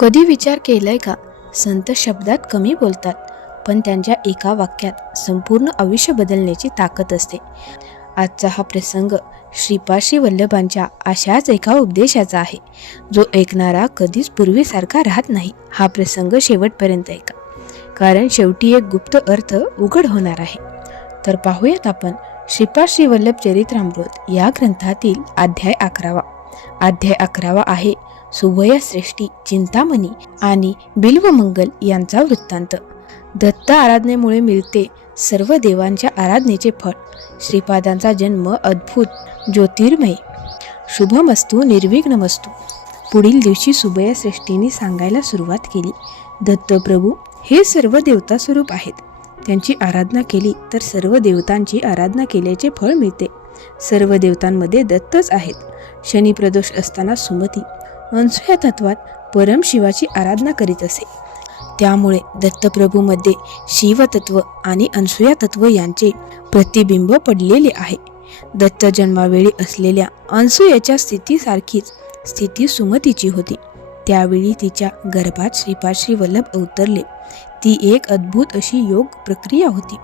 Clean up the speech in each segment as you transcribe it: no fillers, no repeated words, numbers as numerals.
कधी विचार केलाय का? संत शब्दात कमी बोलतात, पण त्यांच्या एका वाक्यात संपूर्ण आयुष्य बदलण्याची ताकद असते. आजचा हा प्रसंग श्रीपाद वल्लभांच्या अशाच एका उपदेशाचा आहे, जो ऐकणारा कधीच पूर्वीसारखा राहत नाही. हा प्रसंग शेवटपर्यंत ऐका, कारण शेवटी एक गुप्त अर्थ उघड होणार आहे. तर पाहूयात आपण श्रीपाद वल्लभ चरित्रामृत या ग्रंथातील अध्याय 11. अध्याय 11 आहे सुभय श्रेष्ठी, चिंतामणी आणि बिल्वमंगल यांचा वृत्तांत. दत्त आराधनेमुळे मिळते सर्व देवांच्या आराधनेचे फळ. श्रीपादांचा जन्म अद्भुत, ज्योतिर्मय, शुभमस्तू, निर्विघ्नमस्तू. पुढील दिवशी सुभय श्रेष्ठींनी सांगायला सुरुवात केली. दत्तप्रभू हे सर्व देवता स्वरूप आहेत. त्यांची आराधना केली तर सर्व देवतांची आराधना केल्याचे फळ मिळते. सर्व देवतांमध्ये दत्तच आहेत. शनी प्रदोष असताना सुमती अनसूया तत्वात परमशिवाची आराधना करीत असे. त्यामुळे दत्तप्रभूमध्ये शिवतत्व आणि अनसूया तत्व यांचे प्रतिबिंब पडलेले आहे. दत्त जन्मावेळी असलेल्या अनसूयाच्या स्थितीसारखीच स्थिती सुमतीची होती. त्यावेळी तिच्या गर्भात श्रीपाद वल्लभ अवतरले. ती एक अद्भुत अशी योग प्रक्रिया होती.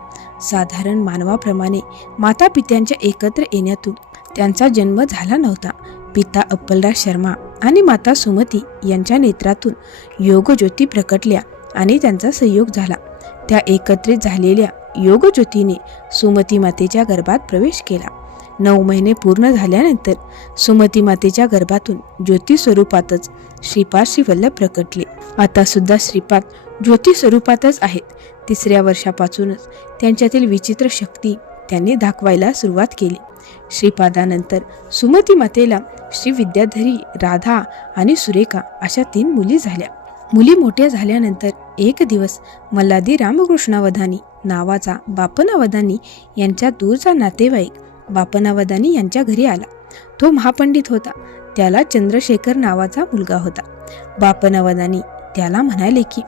साधारण मानवाप्रमाणे माता पित्यांच्या एकत्र येण्यातून त्यांचा जन्म झाला नव्हता. पिता अप्पलराज शर्मा आणि माता सुमती यांच्या नेत्रातून योगज्योती प्रकटल्या आणि त्यांचा संयोग झाला. त्या एकत्रित झालेल्या योगज्योतीने सुमती मातेच्या गर्भात प्रवेश केला. 9 महिने पूर्ण झाल्यानंतर सुमती मातेच्या गर्भातून ज्योती स्वरूपातच श्रीपाद वल्लभ प्रकटले. आता सुद्धा श्रीपाद ज्योती स्वरूपातच आहेत. 3ऱ्या वर्षापासूनच त्यांच्यातील विचित्र शक्ती त्यांनी दाखवायला सुरुवात केली. श्रीपादानंतर सुमती मातेला श्री विद्याधरी, राधा आणि सुरेखा अशा 3 मुली झाल्या. मुली मोठ्या झाल्यानंतर एक दिवस मल्हादी रामकृष्णावधानी नावाचा बापनावधानी यांच्या दूरचा नातेवाईक बापनावधानी यांच्या घरी आला. तो महापंडित होता. त्याला चंद्रशेखर नावाचा मुलगा होता. बापनावधानी त्याला म्हणाले की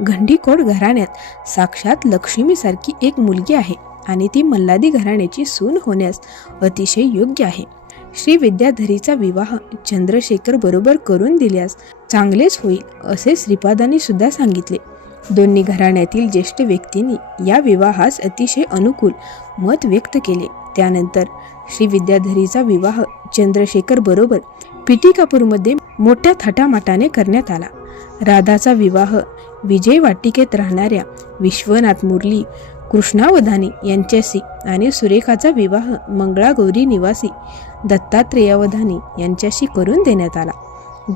गंडीकोट घराण्यात साक्षात लक्ष्मीसारखी एक मुलगी आहे आणि ती मल्हादी घराण्याची सून होण्यास अतिशय योग्य आहे. श्री विद्याधरीचा विवाह चंद्रशेखर बरोबर करून दिल्यास चांगलेच होईल असे श्रीपादांनी सुद्धा सांगितले. दोन्ही घराण्यातील ज्येष्ठ व्यक्तींनी या विवाहास अतिशय अनुकूल मत व्यक्त केले. त्यानंतर श्री विद्याधरीचा विवाह चंद्रशेखर बरोबर पिटिकापूरमध्ये मोठ्या थाटामाटाने करण्यात आला. राधाचा विवाह विजय वाटिकेत राहणाऱ्या विश्वनाथ मुरली कृष्णावधानी यांच्याशी आणि सुरेखाचा विवाह मंगळागौरी निवासी दत्तात्रेयावधानी यांच्याशी करून देण्यात आला.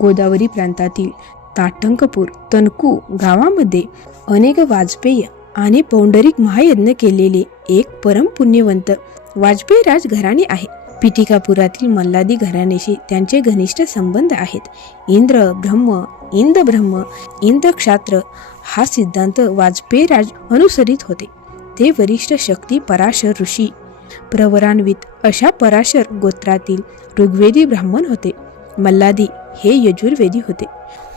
गोदावरी प्रांतातील ताटंकपूर तनकू गावामध्ये अनेक वाजपेयी आणि पौंडरिक महायज्ञ केलेले एक परम पुण्यवंत वाजपेयी राज घराणे आहे. पिटिकापुरातील मल्हादी घराण्याशी त्यांचे घनिष्ठ संबंध आहेत. इंद्र ब्रह्म, इंद क्षात्र हा सिद्धांत वाजपेयी राज अनुसरित होते. ते वरिष्ठ शक्ती पराशर ऋषी प्रवरान्वित अशा पराशर गोत्रातील ऋग्वेदी ब्राह्मण होते. मल्हादी हे यजुर्वेदी होते.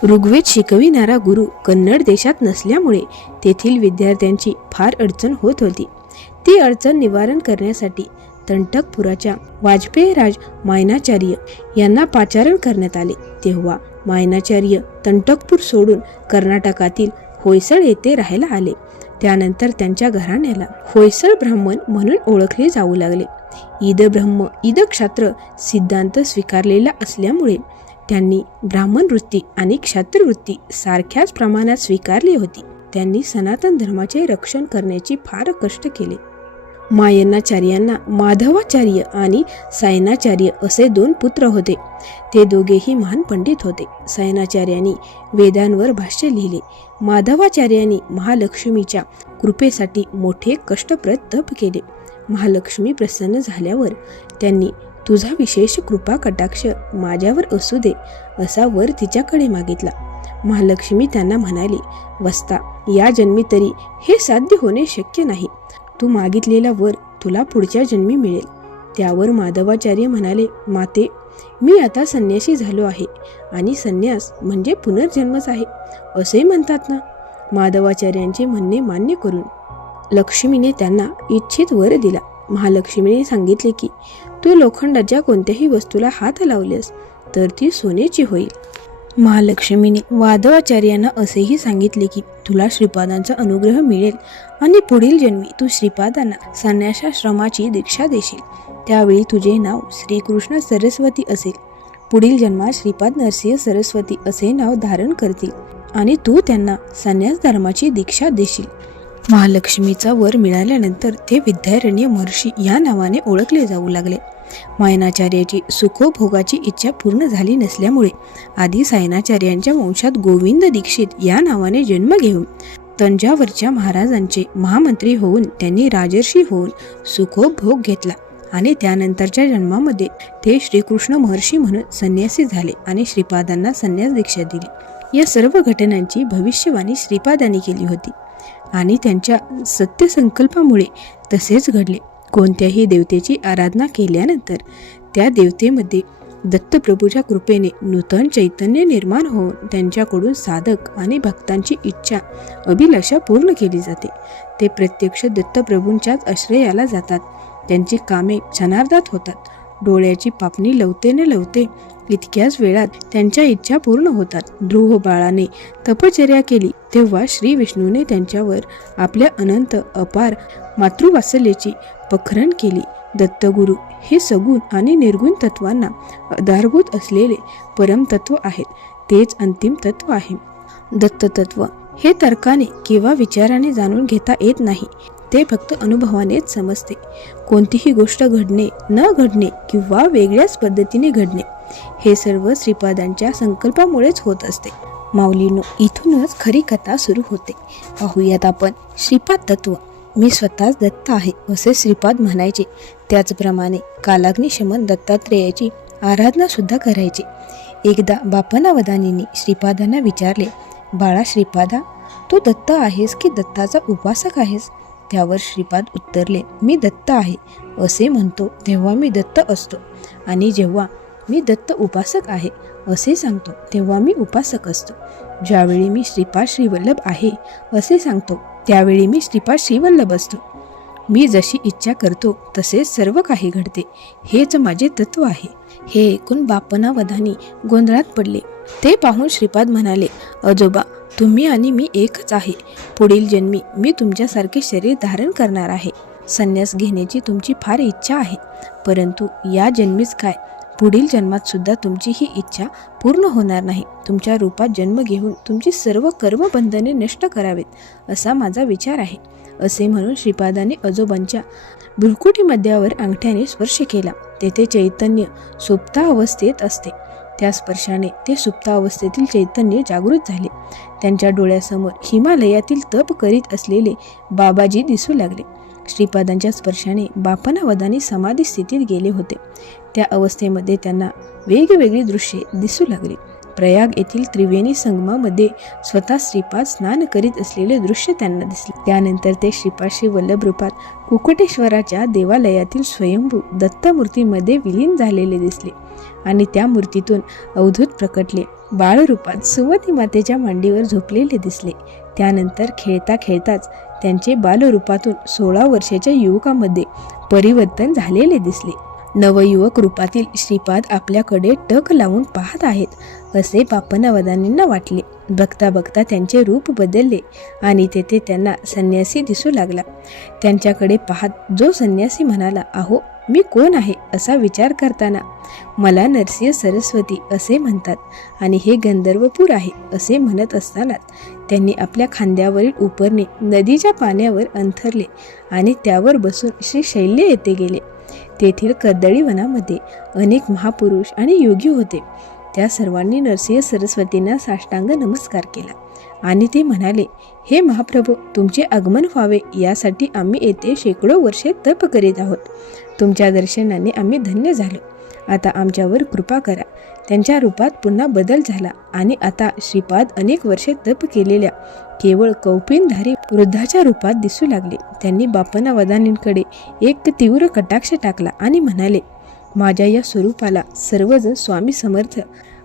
ऋग्वेद शिकविणारा गुरु कन्नड देशात नसल्यामुळे तेथील विद्यार्थ्यांची फार अडचण होत होती. ती अडचण निवारण करण्यासाठी तंटकपुराच्या वाजपेयी राज मायनाचार्य यांना पाचारण करण्यात आले. तेव्हा मायनाचार्य तंटकपूर सोडून कर्नाटकातील होयसळ येथे राहायला आले. त्यानंतर त्यांच्या घराण्याला होयसळ ब्राह्मण म्हणून ओळखले जाऊ लागले. ब्रह्म क्षात्र सिद्धांत स्वीकारलेला असल्यामुळे त्यांनी ब्राह्मण वृत्ती आणि क्षात्र वृत्ती सारख्याच प्रमाणात स्वीकारली होती. त्यांनी सनातन धर्माचे रक्षण करण्याची फार कष्ट केले. मायनाचार्यांना माधवाचार्य आणि सायनाचार्य असे 2 पुत्र होते. ते दोघेही महान पंडित होते. सायनाचार्यांनी वेदांवर भाष्य लिहिले. माधवाचार्यांनी महालक्ष्मीच्या कृपेसाठी मोठे कष्टप्रद तप केले. महालक्ष्मी प्रसन्न झाल्यावर त्यांनी तुझा विशेष कृपा कटाक्ष माझ्यावर असू दे असा वर तिच्याकडे मागितला. महालक्ष्मी त्यांना म्हणाली, वस्ता या जन्मी तरी हे साध्य होणे शक्य नाही. तू मागितलेला वर तुला पुढच्या जन्मी मिळेल. त्यावर माधवाचार्य म्हणाले, माते मी आता संन्यासी झालो आहे आणि संन्यास म्हणजे पुनर्जन्मच आहे असे म्हणतात ना. माधवाचार्यांचे म्हणणे मान्य करून लक्ष्मीने त्यांना इच्छित वर दिला. महालक्ष्मीने सांगितले की तू लोखंडाच्या कोणत्याही वस्तूला हात लावल्यास तर ती सोन्याची होईल. महालक्ष्मीने वादवाचार्यांना असेही सांगितले की तुला श्रीपादांचा अनुग्रह मिळेल आणि पुढील जन्मी तू श्रीपादांना संन्यासाश्रमाची दीक्षा देशील. त्यावेळी तुझे नाव श्रीकृष्ण सरस्वती असेल. पुढील जन्मात श्रीपाद नरसिंह सरस्वती असे नाव धारण करतील आणि तू त्यांना संन्यास धर्माची दीक्षा देशील. महालक्ष्मीचा वर मिळाल्यानंतर ते विद्यारण्य महर्षी या नावाने ओळखले जाऊ लागले. मायनाचार्याची सुखोभोगाची इच्छा पूर्ण झाली नसल्यामुळे आधी सायनाचार्यांच्या वंशात गोविंद दीक्षित या नावाने जन्म घेऊन तंजावरच्या महाराजांचे महामंत्री होऊन त्यांनी राजर्षी होऊन सुखोभोग घेतला आणि त्यानंतरच्या जन्मामध्ये ते श्रीकृष्ण महर्षी म्हणून संन्यासी झाले आणि श्रीपादांना संन्यास दीक्षा दिली. या सर्व घटनांची भविष्यवाणी श्रीपादांनी केली होती आणि त्यांच्या सत्यसंकल्पामुळे तसेच घडले. कोणत्याही देवतेची आराधना केल्यानंतर त्या देवतेमध्ये दत्तप्रभूच्या कृपेने नूतन चैतन्य निर्माण होऊन त्यांच्याकडून साधक आणि भक्तांची इच्छा अभिलाषा पूर्ण केली जाते. ते प्रत्यक्ष दत्तप्रभूंच्याच आश्रयाला जातात. त्यांची कामे क्षणार्धात होतात. डोळ्याची पापणी लवते न लवते इतक्याच वेळात त्यांच्या इच्छा पूर्ण होतात. ध्रुव बाळाने तपचर्या केली तेव्हा श्री विष्णूने त्यांच्यावर आपल्या अनंत अपार मातृवात्सल्याची पखरण केली. दत्तगुरु हे सगुण आणि निर्गुण तत्वांना आधारभूत असलेले परमतत्व आहेत. तेच अंतिम तत्व आहे. दत्ततत्व हे तर्काने किंवा विचाराने जाणून घेता येत नाही. ते फक्त अनुभवानेच समजते. कोणतीही गोष्ट घडणे न घडणे किंवा वेगळ्याच पद्धतीने घडणे हे सर्व श्रीपादांच्या संकल्पामुळेच होत असते. माऊलीनो, इथूनच खरी कथा सुरू होते. पाहूयात आपण श्रीपाद तत्व. मी स्वतःच दत्त आहे असे श्रीपाद म्हणायचे. त्याचप्रमाणे कालाग्निशमन दत्तात्रेयाची आराधना सुद्धा करायचे. एकदा बापनावधानींनी श्रीपादांना विचारले, बाळा श्रीपादा, तू दत्त आहेस की दत्ताचा उपासक आहेस? त्यावर श्रीपाद उत्तरले, मी दत्त आहे असे म्हणतो तेव्हा मी दत्त असतो आणि जेव्हा मी दत्त उपासक आहे असे सांगतो तेव्हा मी उपासक असतो. ज्यावेळी मी श्रीपाद श्रीवल्लभ आहे असे सांगतो त्यावेळी मी श्रीपाद श्रीवल्लभ असतो. मी जशी इच्छा करतो तसेच सर्व काही घडते. हेच माझे तत्व आहे. हे ऐकून बापनावधानी गोंधळात पडले. ते पाहून श्रीपाद म्हणाले, आजोबा, तुम्ही आणि मी एकच आहे. पुढील जन्मी मी तुमच्यासारखे शरीर धारण करणार आहे. संन्यास घेण्याची तुमची फार इच्छा आहे, परंतु या जन्मीच काय, पुढील जन्मात सुद्धा तुमची ही इच्छा पूर्ण होणार नाही. तुमच्या रूपात जन्म घेऊन तुमची सर्व कर्मबंधने नष्ट करावेत असा माझा विचार आहे. असे म्हणून श्रीपादाने आजोबांच्या भ्रुकुटी मध्यावर अंगठ्याने स्पर्श केला. तेथे चैतन्य सुप्तावस्थेत असते. त्या स्पर्शाने ते सुप्तावस्थेतील चैतन्य जागृत झाले. त्यांच्या डोळ्यासमोर हिमालयातील तप करीत असलेले बाबाजी दिसू लागले. श्रीपादांच्या स्पर्शाने बापनावधानी समाधी स्थितीत गेले होते. त्या अवस्थेमध्ये त्यांना वेगवेगळी दृश्ये दिसू लागली. प्रयाग येथील त्रिवेणी संगमामध्ये स्वतः श्रीपाद स्नान करीत असलेले दृश्य त्यांना दिसले. त्यानंतर ते श्रीपाद श्री वल्लभ रूपात कुकुटेश्वराच्या देवालयातील स्वयंभू दत्तमूर्तीमध्ये विलीन झालेले दिसले आणि त्या मूर्तीतून अवधूत प्रकटले बाळरूपात सुमती मातेच्या मांडीवर झोपलेले दिसले. त्यानंतर खेळता खेळताच त्यांचे बालरूपातून 16 वर्षाच्या युवकामध्ये परिवर्तन झालेले दिसले. नवयुवक रूपातील श्रीपाद आपल्याकडे टक लावून पाहत आहेत असे बापनावधानींना वाटले. बघता बघता त्यांचे रूप बदलले आणि तेथे त्यांना संन्यासी दिसू लागला. त्यांच्याकडे पाहत जो संन्यासी म्हणाला, अहो, मी कोण आहे असा विचार करताना मला नरसिंह सरस्वती असे म्हणतात आणि हे गंधर्वपूर आहे असे म्हणत असतानाच त्यांनी आपल्या खांद्यावरील उपरणे नदीच्या पाण्यावर अंथरले आणि त्यावर बसून श्री शैल्य येथे गेले. तेथील कर्दळी वनामध्ये अनेक महापुरुष आणि योगी होते. त्या सर्वांनी नरसिंह सरस्वतींना साष्टांग नमस्कार केला आणि ते म्हणाले, हे महाप्रभू, तुमचे आगमन व्हावे यासाठी आम्ही येथे शेकडो वर्षे तप करीत आहोत. तुमच्या दर्शनाने आम्ही धन्य झालो. आता आमच्यावर कृपा करा. त्यांच्या रूपात पुन्हा बदल झाला आणि आता श्रीपाद अनेक वर्षे तप केलेल्या केवळ कौपिनधारी वृद्धाच्या रूपात दिसू लागले. त्यांनी बापनावधानींकडे एक तीव्र कटाक्ष टाकला आणि म्हणाले, माझ्या या स्वरूपाला सर्वजण स्वामी समर्थ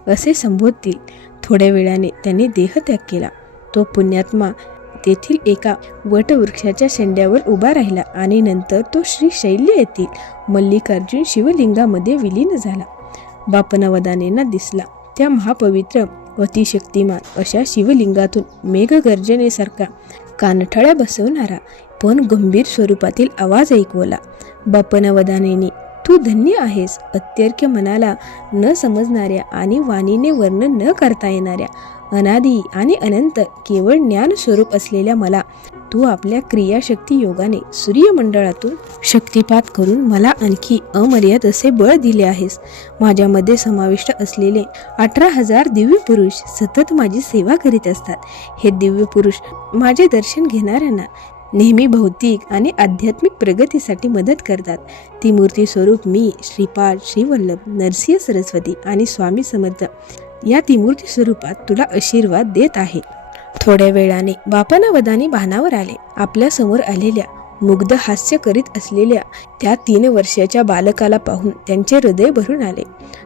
असे संबोधतील. थोड्या वेळाने त्यांनी देहत्याग केला. तो पुण्यात्मा तेथील एका वटवृक्षाच्या शेंड्यावर उभा राहिला आणि नंतर तो श्री शैल्य येथील मल्लिकार्जुन शिवलिंगामध्ये विलीन झाला. बापनावधानींना दिसला त्या महापवित्र अतिशक्तिमान अशा शिवलिंगातून मेघगर्जनेसारखा कानठळ्या बसवणारा पण गंभीर स्वरूपातील आवाज ऐकवला. बापनवदानेनी, तू धन्य आहेस. अत्यर्क मनाला न समजणाऱ्या आणि वाणीने वर्णन न करता येणाऱ्या अनादी आणि अनंत केवळ ज्ञान स्वरूप असलेल्या मला तू आपल्या क्रियाशक्ती योगाने सूर्यमंडळातून शक्तिपात करून मला आणखी अमर्याद असे बळ दिले आहेस. माझ्यामध्ये समाविष्ट असलेले 18,000 दिव्य पुरुष सतत माझी सेवा करीत असतात. हे दिव्य पुरुष माझे दर्शन घेणाऱ्यांना नेहमी भौतिक आणि आध्यात्मिक प्रगतीसाठी मदत करतात. ती मूर्ती स्वरूप मी श्रीपाद, श्रीवल्लभ, नरसिंह सरस्वती आणि स्वामी समर्थ या त्रिमूर्ती स्वरूपात तुला आशीर्वाद देत आहे. थोड्या वेळाने बापनवदानी भानावर आले. आपल्या समोर आलेल्या मुग्ध हास्य करीत असलेल्या त्या 3 वर्षाच्या बालकाला पाहून त्यांचे हृदय भरून आले.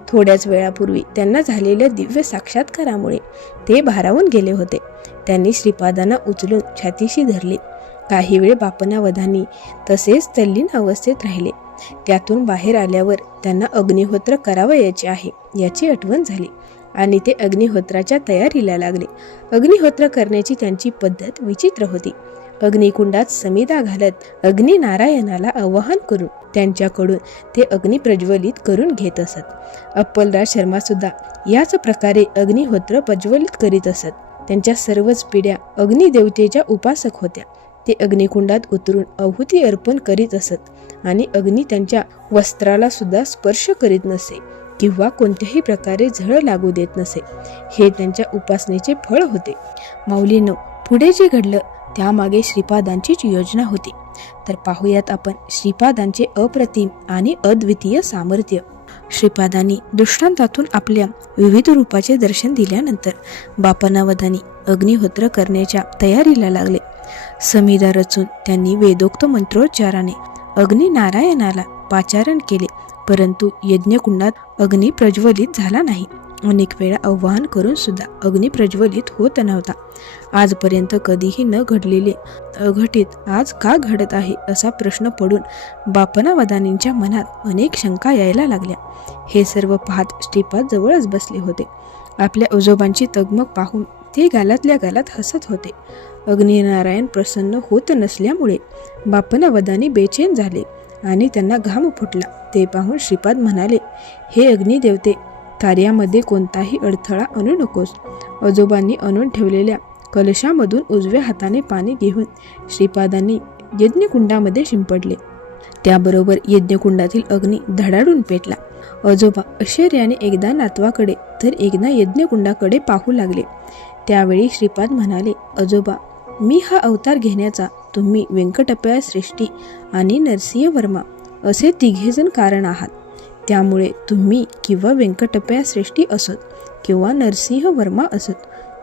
थोड्याच वेळापूर्वी त्यांना झालेल्या दिव्य साक्षात्कारामुळे ते भारावून गेले होते. त्यांनी श्रीपादांना उचलून छातीशी धरले. काही वेळ बापनवदानी तसेच तल्लीन अवस्थेत राहिले. त्यातून बाहेर आल्यावर त्यांना अग्निहोत्र करावयाचे आहे याची आठवण झाली आणि ते अग्निहोत्राच्या तयारीला लागले. अग्निहोत्र करण्याची त्यांची पद्धत विचित्र होती. अग्निकुंडात समिधा घालत अग्निनारायणाला आवाहन करून त्यांच्याकडून ते अग्नी प्रज्वलित करून घेत असत. अप्पलराज शर्मा सुद्धा याच प्रकारे अग्निहोत्र प्रज्वलित करीत असत. त्यांच्या सर्वच पिढ्या अग्निदेवतेच्या उपासक होत्या. ते अग्निकुंडात उतरून आहुती अर्पण करीत असत आणि अग्नी त्यांच्या वस्त्राला सुद्धा स्पर्श करीत नसे किंवा कोणत्याही प्रकारे झळ लागू देत नसे. हे त्यांच्या उपासनेचे फळ होते. माऊलींनो, पुढे जे घडलं त्यामागे श्रीपादांचीच योजना होती. तर पाहूयात आपण श्रीपादांचे अप्रतिम आणि अद्वितीय सामर्थ्य. श्रीपादांनी दृष्टांतातून आपल्या विविध रूपाचे दर्शन दिल्यानंतर बापनवदानी अग्निहोत्र करण्याच्या तयारीला लागले. समिधा रचून त्यांनी वेदोक्त मंत्रोच्चाराने अग्निनारायणाला पाचारण केले, परंतु यज्ञकुंडात अग्नी प्रज्वलित झाला नाही. अनेक वेळा आवाहन करून सुद्धा अग्नी प्रज्वलित होत नव्हता. आजपर्यंत कधीही न घडलेले अघटित आज का घडत आहे असा प्रश्न पडून बापनवदानींच्या मनात अनेक शंका यायला लागल्या. हे सर्व पाहत श्रीपाद जवळच बसले होते. आपल्या आजोबांची तगमग पाहून ते गालातल्या गालात हसत होते. अग्निनारायण प्रसन्न होत नसल्यामुळे बापनवदानी बेचैन झाले आणि त्यांना घाम फुटला. ते पाहून श्रीपाद म्हणाले, हे अग्निदेवते, कार्यामध्ये कोणताही अडथळा आणू नकोस. आजोबांनी आणून ठेवलेल्या कलशामधून उजव्या हाताने पाणी घेऊन श्रीपादांनी यज्ञकुंडामध्ये शिंपडले. त्याबरोबर यज्ञकुंडातील अग्नी धडाडून पेटला. आजोबा आश्चर्याने एकदा नातवाकडे तर एकदा यज्ञकुंडाकडे पाहू लागले. त्यावेळी श्रीपाद म्हणाले, आजोबा, मी हा अवतार घेण्याचा तुम्ही व्यंकटप्पया श्रेष्ठी आणि नरसिंह वर्मा असे तिघेजण कारण आहात. त्यामुळे तुम्ही किंवा व्यंकटप्पया श्रेष्ठी असोत किंवा नरसिंह वर्मा असोत,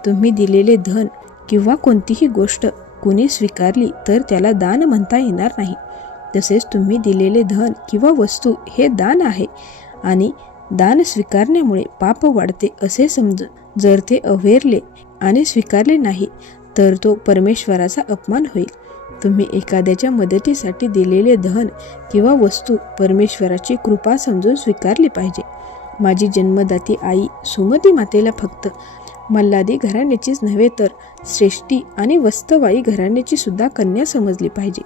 तुम्ही दिलेले धन किंवा कोणतीही गोष्ट कुणी स्वीकारली तर त्याला दान म्हणता येणार नाही. तसेच तुम्ही दिलेले धन किंवा वस्तू हे दान आहे आणि दान स्वीकारण्यामुळे पाप वाढते असे समजून जर ते अव्हेरले आणि स्वीकारले नाही तर तो परमेश्वराचा अपमान होईल. तुम्ही एखाद्याच्या मदतीसाठी दिलेले धन किंवा वस्तू परमेश्वराची कृपा समजून स्वीकारली पाहिजे. माझी जन्मदाती आई सुमती मातेला फक्त मल्हारी घराण्याचीच नव्हे तर श्रेष्ठी आणि वस्तवाई घराण्याची सुद्धा कन्या समजली पाहिजे.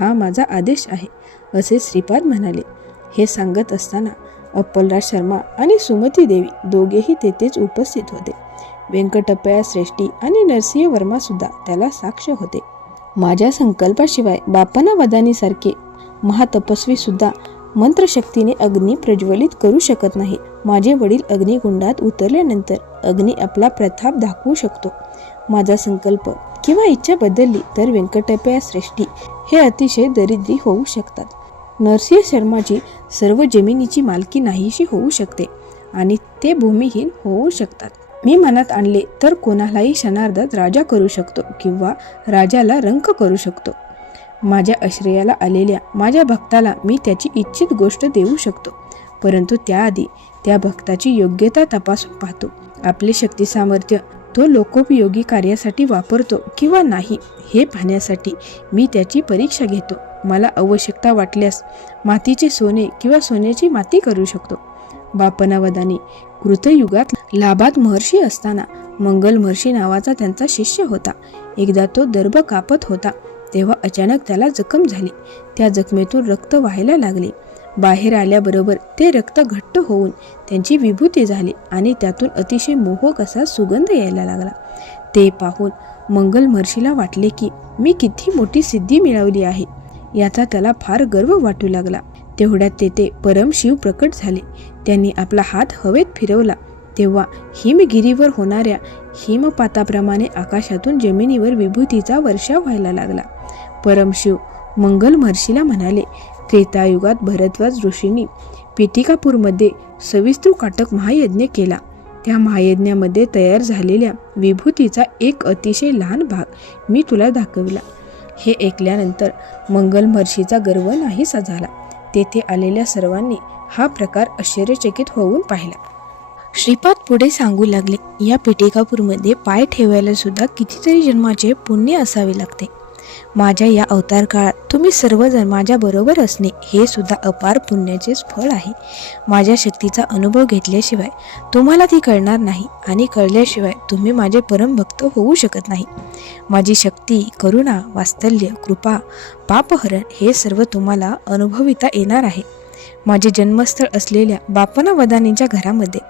हा माझा आदेश आहे, असे श्रीपाद म्हणाले. हे सांगत असताना अप्पलराज शर्मा आणि सुमती देवी दोघेही तेथेच उपस्थित होते. व्यंकटप्पया श्रेष्ठी आणि नरसिंह वर्मा सुद्धा त्याला साक्ष होते. माझ्या संकल्पाशिवाय बापनवदानीसारखे महातपस्वी सुद्धा मंत्रशक्तीने अग्नी प्रज्वलित करू शकत नाही. माझे वडील अग्निकुंडात उतरल्यानंतर अग्नी आपला प्रताप दाखवू शकतो. माझा संकल्प किंवा इच्छा बदलली तर व्यंकटप्पया श्रेष्ठी हे अतिशय दरिद्री होऊ शकतात. नरसिंह शर्माची सर्व जमिनीची मालकी नाहीशी होऊ शकते आणि ते भूमिहीन होऊ शकतात. मी मनात आणले तर कोणालाही क्षणार्धात राजा करू शकतो किंवा राजाला रंक करू शकतो. माझ्या आश्रयाला आलेल्या माझ्या भक्ताला मी त्याची इच्छित गोष्ट देऊ शकतो, परंतु त्याआधी त्या भक्ताची योग्यता तपासून पाहतो. आपले शक्ती सामर्थ्य तो लोकोपयोगी कार्यासाठी वापरतो किंवा नाही हे पाहण्यासाठी मी त्याची परीक्षा घेतो. मला आवश्यकता वाटल्यास मातीचे सोने किंवा सोन्याची माती करू शकतो. बापनवदानी कृतयुगात लाभात महर्षी असताना मंगल महर्षी नावाचा त्यांचा शिष्य होता. एकदा तो दर्भ कापत होता तेव्हा अचानक त्याला जखम झाली. त्या जखमेतून रक्त व्हायला लागले. बाहेर आल्याबरोबर ते रक्त घट्ट होऊन त्यांची विभूती झाली आणि त्यातून अतिशय मोहक असा सुगंध यायला लागला. ते पाहून मंगल महर्षीला वाटले की मी किती मोठी सिद्धी मिळवली आहे. याचा त्याला फार गर्व वाटू लागला. तेवढ्यात तेथे परमशिव प्रकट झाले. त्यांनी आपला हात हवेत फिरवला तेव्हा हिमगिरीवर होणाऱ्या हिमपाताप्रमाणे आकाशातून जमिनीवर विभूतीचा वर्षाव व्हायला लागला. परमशिव मंगल महर्षीला म्हणाले, त्रेतायुगात भरद्वाज ऋषींनी पिटिकापूरमध्ये सविस्तृकाटक महायज्ञ केला. त्या महायज्ञामध्ये तयार झालेल्या विभूतीचा एक अतिशय लहान भाग मी तुला दाखविला. हे ऐकल्यानंतर मंगल महर्षीचा गर्व नाहीसा झाला. तेथे आलेल्या सर्वांनी हा प्रकार आश्चर्यचकित होऊन पाहिला. श्रीपाद पुढे सांगू लागले, या पिटिकापूरमध्ये पाय ठेवायला सुद्धा कितीतरी जन्माचे पुण्य असावे लागते. माझ्या या अवतार काळात तुम्ही सर्वजण माझ्या बरोबर असणे हे सुद्धा अपार पुण्याचेच फळ आहे. माझ्या शक्तीचा अनुभव घेतल्याशिवाय तुम्हाला ती कळणार नाही आणि कळल्याशिवाय तुम्ही माझे परमभक्त होऊ शकत नाही. माझी शक्ती, करुणा, वात्सल्य, कृपा, पापहरण हे सर्व तुम्हाला अनुभविता येणार आहे. माझे जन्मस्थळ असलेल्या बापना वदानींच्या घरामध्ये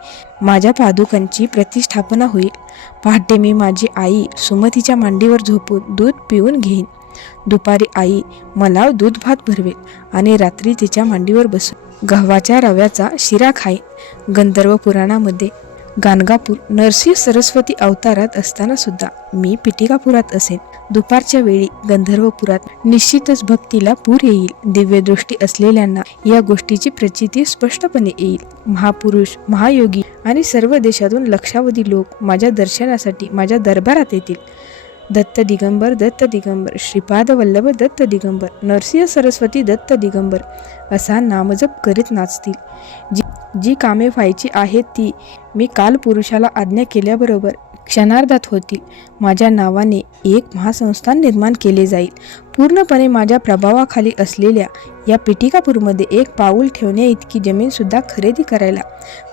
माझ्या पादुकांची प्रतिष्ठापना होईल. पहाटे मी माझी आई सुमतीच्या मांडीवर झोपून दूध पिऊन घेईन. दुपारी आई मला दूध भात भरवेल आणि रात्री तिच्या मांडीवर बसून गव्हाच्या रव्याचा शिरा खाईन. गंधर्व पुराणामध्ये गाणगापूर नरसिंह सरस्वती अवतारात असताना सुद्धा मी पिटिकापुरात असेन. दुपारच्या वेळी गंधर्वपुरात निश्चितच भक्तीला पूर येईल. दिव्यदृष्टी असलेल्यांना या गोष्टीची प्रचिती स्पष्टपणे येईल. महापुरुष, महायोगी आणि सर्व देशातून लक्षावधी लोक माझ्या दर्शनासाठी माझ्या दरबारात येतील. दत्त दिगंबर, दत्त दिगंबर, श्रीपाद वल्लभ दत्त दिगंबर, नरसिंह सरस्वती दत्त दिगंबर असा नामजप करीत नाचतील. जी कामे व्हायची आहेत ती मी कालपुरुषाला आज्ञा केल्याबरोबर क्षणार्धात होतील. माझ्या नावाने एक महासंस्थान निर्माण केले जाईल. पूर्णपणे माझ्या प्रभावाखाली असलेल्या या पिटिकापूरमध्ये एक पाऊल ठेवण्या इतकी जमीनसुद्धा खरेदी करायला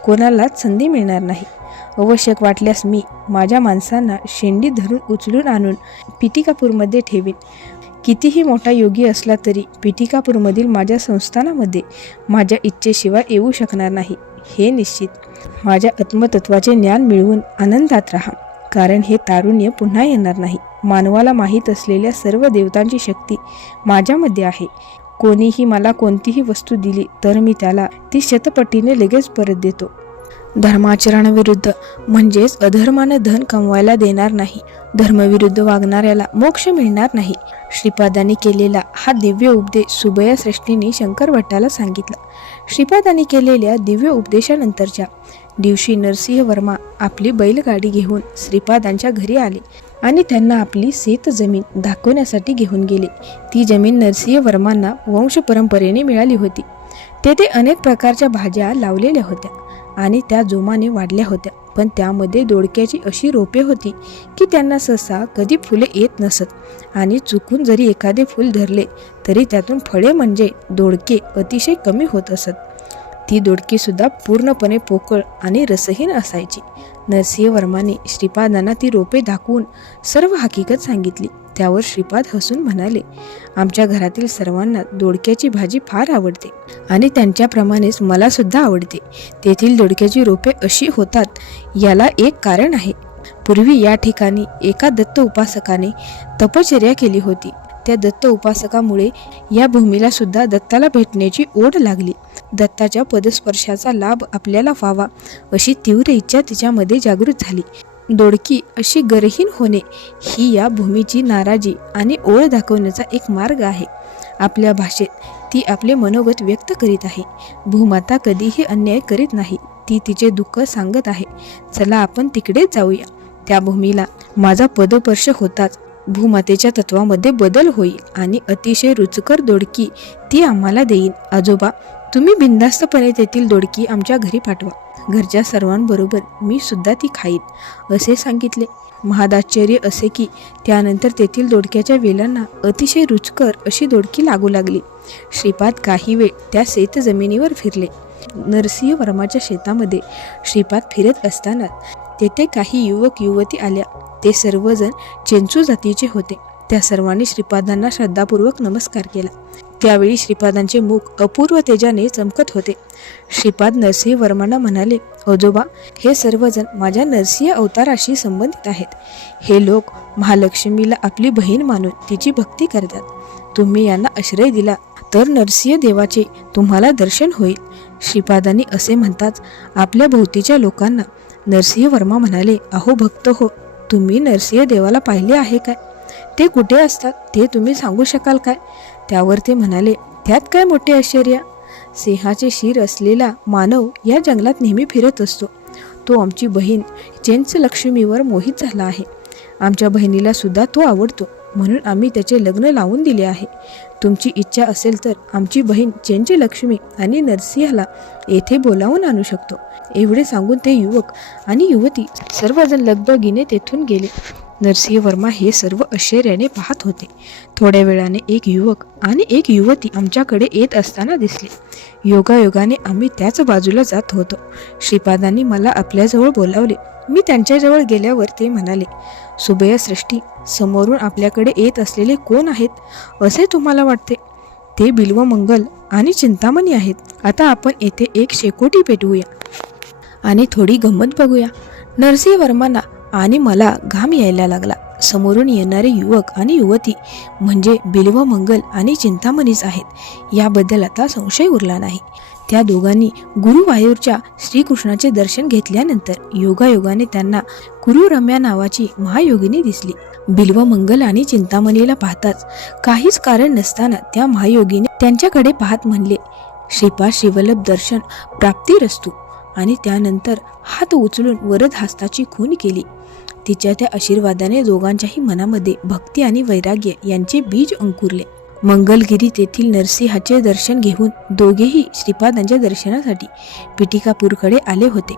कोणालाच संधी मिळणार नाही. आवश्यक वाटल्यास मी माझ्या माणसांना शेंडी धरून उचलून आणून पिटिकापूरमध्ये ठेवीन. कितीही मोठा योगी असला तरी पिटिकापूरमधील माझ्या संस्थानामध्ये माझ्या इच्छेशिवाय येऊ शकणार नाही हे निश्चित. माझ्या आत्मतत्वाचे ज्ञान मिळवून आनंदात राहा, कारण हे तारुण्य पुन्हा येणार नाही. मानवाला माहीत असलेल्या सर्व देवतांची शक्ती माझ्यामध्ये आहे. कोणीही मला कोणतीही वस्तू दिली तर मी त्याला ती शतपटीने लगेच परत देतो. धर्माचरणाविरुद्ध म्हणजेच अधर्मानं धन कमवायला देणार नाही. धर्मविरुद्ध वागणाऱ्याला मोक्ष मिळणार नाही. श्रीपादांनी केलेला हा दिव्य उपदेश सुबया श्रेष्ठींनी शंकर भट्टाला सांगितला. श्रीपादांनी केलेल्या दिव्य उपदेशानंतरच्या दिवशी नरसिंह वर्मा आपली बैलगाडी घेऊन श्रीपादांच्या घरी आले आणि त्यांना आपली शेत जमीन दाखवण्यासाठी घेऊन गेले. ती जमीन नरसिंह वर्मांना वंश परंपरेने मिळाली होती. तेथे अनेक प्रकारच्या भाज्या लावलेल्या होत्या आणि त्या जोमाने वाढल्या होत्या, पण त्यामध्ये दोडक्याची अशी रोपे होती की त्यांना सहसा कधी फुले येत नसत आणि चुकून जरी एखादे फूल धरले तरी त्यातून फळे म्हणजे दोडके अतिशय कमी होत असत. ती दोडकीसुद्धा पूर्णपणे पोकळ आणि रसहीन असायची. नरसिंह वर्माने श्रीपादांना ती रोपे दाखवून सर्व हकीकत सांगितली. त्यावर श्रीपाद हसून म्हणाले, आमच्या घरातील सर्वांना दोडक्याची भाजी फार आवडते आणि त्यांच्याप्रमाणेच मला सुद्धा आवडते. तेथील दोडक्याची रोपे अशी होतात याला एक कारण आहे. पूर्वी या ठिकाणी एका दत्त उपासकाने तपश्चर्या केली होती. त्या दत्त उपासकामुळे या भूमीला सुद्धा दत्ताला भेटण्याची ओढ लागली. दत्ताच्या पदस्पर्शाचा लाभ आपल्याला व्हावा अशी तीव्र इच्छा तिच्यामध्ये जागृत झाली. दोडकी अशी गरहीन होणे ही या भूमीची नाराजी आणि ओढ दाखवण्याचा एक मार्ग आहे. आपल्या भाषेत ती आपले मनोगत व्यक्त करीत आहे. भूमाता कधीही अन्याय करीत नाही. ती तिचे दुःख सांगत आहे. चला आपण तिकडेच जाऊया. त्या भूमीला माझा पदस्पर्श होताच भूमातेच्या तत्वामध्ये बदल होईल आणि अतिशय रुचकर दोडकी ती आम्हाला देईन. आजोबा, तुम्ही बिनधास्तपणे तेथील दोडकी आमच्या घरी पाठवा. घरच्या सर्वांबरोबर मी सुद्धा ती खाईन असे सांगितले. महादाश्चर्य असे की त्यानंतर तेथील दोडक्याच्या वेलांना अतिशय रुचकर अशी दोडकी लागू लागली. श्रीपाद काही वेळ त्या शेत जमिनीवर फिरले. नरसिंहवर्माच्या शेतामध्ये श्रीपाद फिरत असताना तेथे काही युवक युवती आल्या. ते सर्वजण चेंचू जातीचे होते. त्या सर्वांनी श्रीपादांना श्रद्धापूर्वक नमस्कार केला. त्यावेळी श्रीपादांचे मुख अपूर्व तेजाने चमकत होते. श्रीपाद नरसिंहवर्मांना म्हणाले, आजोबा, हे सर्वजण माझ्या नरसिंह अवताराशी संबंधित आहेत. हे लोक महालक्ष्मीला आपली बहीण मानून तिची भक्ती करतात. तुम्ही यांना आश्रय दिला तर नरसिंह देवाचे तुम्हाला दर्शन होईल. श्रीपादांनी असे म्हणताच आपल्या भोवतीच्या लोकांना नरसिंहवर्मा म्हणाले, अहो भक्त हो, तुम्ही नरसिंह देवाला पाहिले आहे काय? ते कुठे असतात ते तुम्ही सांगू शकाल काय? त्यावर ते म्हणाले, त्यात काय मोठे आश्चर्य? सिंहाचे शिर असलेला मानव या जंगलात नेहमी फिरत असतो. तो आमची बहीण चेंचलक्ष्मीवर मोहित झाला आहे. आमच्या बहिणीला सुद्धा तो आवडतो, म्हणून आम्ही त्याचे लग्न लावून दिले आहे. तुमची इच्छा असेल तर आमची बहीण चेंचलक्ष्मी आणि नरसिंहाला येथे बोलावून आणू शकतो. एवढे सांगून ते युवक आणि युवती सर्वजण लगबगीने तेथून गेले. नरसिंहवर्मा हे सर्व आश्चर्याने पाहत होते. थोड्या वेळाने एक युवक आणि एक युवती आमच्याकडे येत असताना दिसले. योगायोगाने आम्ही त्याच बाजूला जात होतो. श्रीपादांनी मला आपल्याजवळ बोलावले. मी त्यांच्याजवळ गेल्यावर ते म्हणाले, सुबय सृष्टी, समोरून आपल्याकडे येत असलेले कोण आहेत असे तुम्हाला वाटते? ते बिल्वमंगल आणि चिंतामणी आहेत. आता आपण येथे एक शेकोटी पेटवूया आणि थोडी गंमत बघूया. नरसिंहवर्मांना आणि मला घाम यायला लागला. समोरून येणारे युवक आणि युवती म्हणजे बिल्वमंगल आणि चिंतामणीच आहेत याबद्दल आता संशय उरला नाही. त्या दोघांनी गुरुवायूरच्या श्रीकृष्णाचे दर्शन घेतल्यानंतर योगायोगाने त्यांना कुरुरम्या नावाची महायोगिनी दिसली. बिल्वमंगल आणि चिंतामणीला पाहताच काहीच कारण नसताना त्या महायोगिनी त्यांच्याकडे पाहत म्हणले, श्रीपाद श्रीवल्लभ दर्शन प्राप्तिरस्तु. आणि त्यानंतर हात उचलून वरद हस्ताची खून केली. तिच्या त्या आशीर्वादाने दोघांच्याही मनामध्ये भक्ती आणि वैराग्य यांचे बीज अंकुरले. मंगलगिरी तेथील नरसिंहाचे दर्शन घेऊन दोघेही श्रीपादांच्या दर्शनासाठी पिटिकापूरकडे आले होते.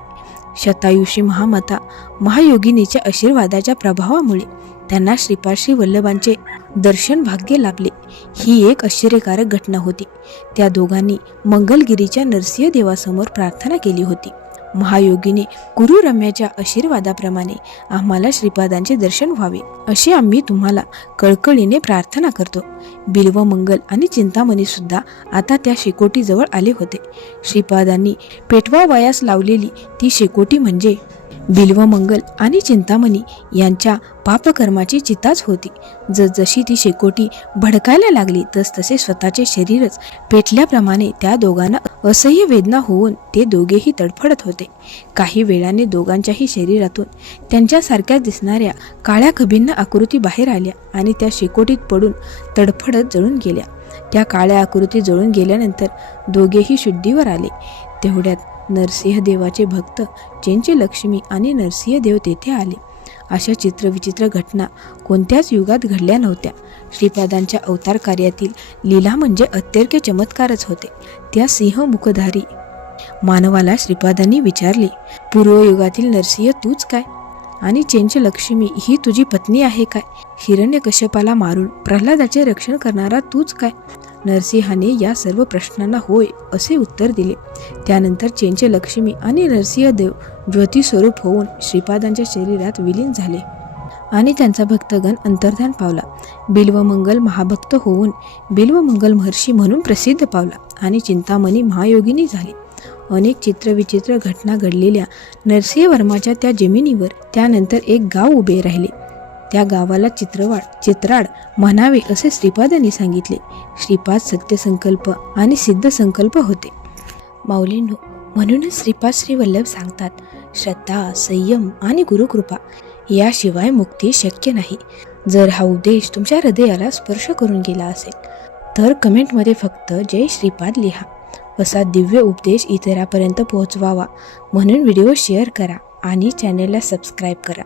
शतायुषी महामाता महायोगिनीच्या आशीर्वादाच्या प्रभावामुळे त्यांना श्रीपाद श्रीवल्लभांचे दर्शन भाग्य लाभले. ही एक आश्चर्यकारक घटना होती. त्या दोघांनी मंगलगिरीच्या नरसिंह देवासमोर प्रार्थना केली होती. महायोगिनी कुरुरम्याच्या आशीर्वादाप्रमाणे आम्हाला श्रीपादांचे दर्शन व्हावे अशी आम्ही तुम्हाला कळकळीने प्रार्थना करतो. बिल्वमंगल आणि चिंतामणी सुद्धा आता त्या शेकोटीजवळ आले होते. श्रीपादांनी पेटवावयास लावलेली ती शेकोटी म्हणजे बिल्वमंगल आणि चिंतामणी यांच्या पापकर्माची चिताच होती. जसजशी ती शेकोटी भडकायला लागली तसतसे स्वतःचे शरीरच पेटल्याप्रमाणे त्या दोघांना असह्य वेदना होऊन ते दोघेही तडफडत होते. काही वेळाने दोघांच्याही शरीरातून त्यांच्यासारख्या दिसणाऱ्या काळ्या खभिन्न आकृती बाहेर आल्या आणि त्या शेकोटीत पडून तडफडत जळून गेल्या. त्या काळ्या आकृती जळून गेल्यानंतर दोघेही शुद्धीवर आले. तेवढ्यात नरसिंहदेवाचे भक्त चेंचलक्ष्मी आणि नरसिंहदेव तेथे आले. अशा चित्रविचित्र घटना कोणत्याच युगात घडल्या नव्हत्या. श्रीपादांच्या अवतार कार्यातील लीला म्हणजे अत्यर्क चमत्कारच होते. त्या सिंहमुखधारी मानवाला श्रीपादांनी विचारले, पूर्वयुगातील नरसिंह तूच काय? आणि चेंचलक्ष्मी ही तुझी पत्नी आहे काय? हिरण्यकश्यपाला मारून प्रल्हादाचे रक्षण करणारा तूच काय? नरसिंहाने या सर्व प्रश्नांना होय असे उत्तर दिले. त्यानंतर चेंचलक्ष्मी आणि नरसिंहदेव ज्योतिस्वरूप होऊन श्रीपादांच्या शरीरात विलीन झाले आणि त्यांचा भक्तगण अंतर्धान पावला. बिल्वमंगल महाभक्त होऊन बिल्वमंगल महर्षी म्हणून प्रसिद्ध पावला आणि चिंतामणी महायोगिनी झाली. अनेक चित्रविचित्र घटना घडलेल्या नरसिंहवर्माच्या त्या जमिनीवर त्यानंतर एक गाव उभे राहिले. त्या गावाला चित्राड म्हणावे असे श्रीपादांनी सांगितले. श्रीपाद सत्यसंकल्प आणि सिद्ध संकल्प होते. माऊलींनो, म्हणूनच श्रीपाद श्रीवल्लभ सांगतात, श्रद्धा, संयम आणि गुरुकृपा याशिवाय मुक्ती शक्य नाही. जर हा उपदेश तुमच्या हृदयाला स्पर्श करून गेला असेल तर कमेंटमध्ये फक्त जय श्रीपाद लिहा. असा दिव्य उपदेश इतरांपर्यंत पोहोचवावा म्हणून व्हिडिओ शेअर करा आणि चॅनेलला सबस्क्राईब करा.